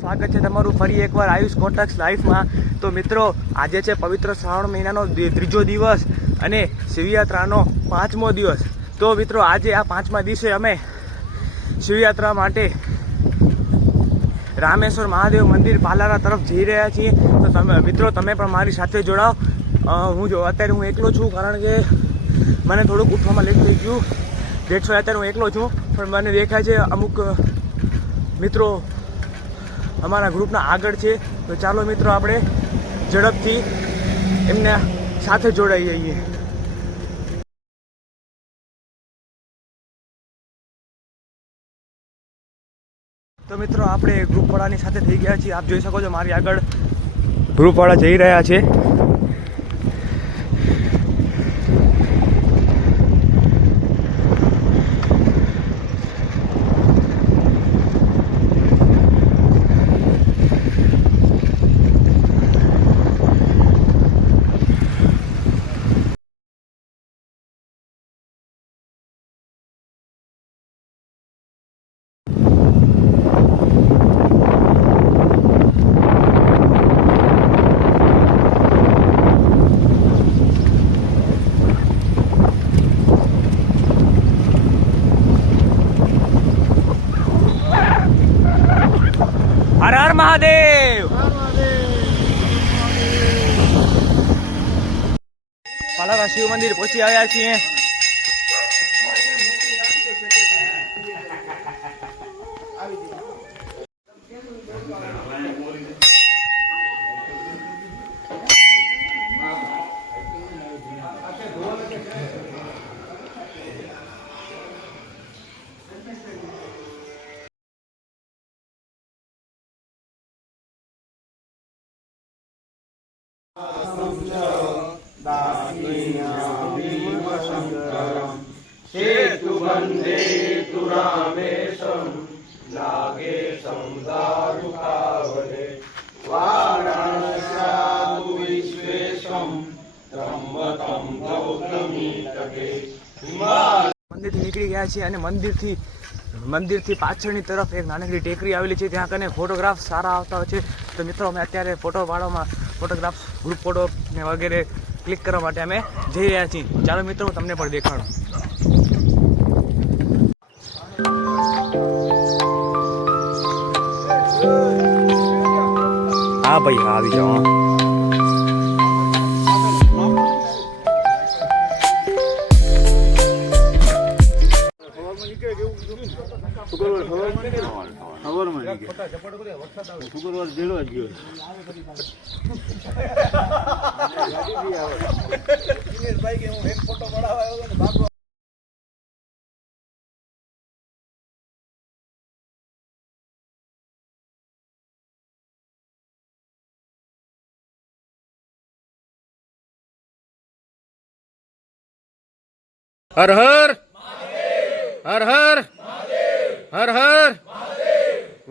સ્વાગત છે તમારું ફરી એકવાર આયુષ કોટક્સ લાઈફમાં। તો મિત્રો આજે છે પવિત્ર શ્રાવણ મહિનાનો ત્રીજો દિવસ અને શિવયાત્રાનો 5મો દિવસ। તો મિત્રો આજે આ 5મા દિવસે અમે શિવયાત્રા માટે રામેશ્વર મહાદેવ મંદિર પાલારા તરફ જઈ રહ્યા છીએ। તો તમે મિત્રો તમે પણ મારી સાથે જોડાઓ। અત્યારે હું એકલો છું કારણ કે મને થોડુંક ઉઠવામાં લેટ થઈ ગયું। દેખશો અત્યારે હું એકલો છું પણ મને દેખાય છે અમુક મિત્રો અમારા ગ્રુપના આગળ છે। તો ચાલો મિત્રો આપણે ઝડપથી એમને સાથે જોડાઈ જઈએ। તો મિત્રો આપણે ગ્રુપવાળાની સાથે થઈ ગયા છીએ। આપ જોઈ શકો છો મારી આગળ ગ્રુપવાળા જઈ રહ્યા છે। हर हर महादेव। पालारा शिव मंदिर पहुंची आया છીએ। सेतुबन्धे तु रामेशं लागे समुदारुकावले वाराणस्यातु विश्वेशं त्र्यम्बकं गौतमी तटे। મંદિરથી નીકળી ગયા છીએ અને મંદિરથી પાછળની તરફ એક નાનકડી ટેકરી આવેલી છે। ત્યાં કને ફોટોગ્રાફ સારા આવતા હોય છે। તો મિત્રો અમે અત્યારે ફોટોગ્રાફ ગ્રુપ ફોટો ને વગેરે ક્લિક કરવા માટે અમે જઈ રહ્યા છીએ। ચાલો મિત્રો હું તમને પણ દેખાડું। હા ભાઈ હા આવી જાઓ। શુક્રવાર જેડો જ ગયો हर हर हर हर हर हर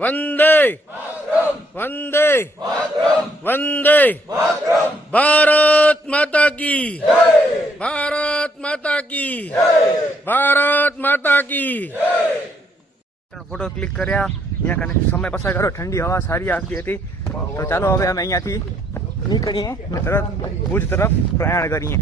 वंदे वंदे वंदे भारत माता की भारत माता की भारत माता की। ફોટો ક્લિક કર્યા, અહીંયા કને સમય પસાર કર્યો, ઠંડી હવા સારી આવતી હતી। તો ચાલો હવે અમે અહીંયાથી નીકળીએ અને તરત ભુજ તરફ પ્રયાણ કરીએ।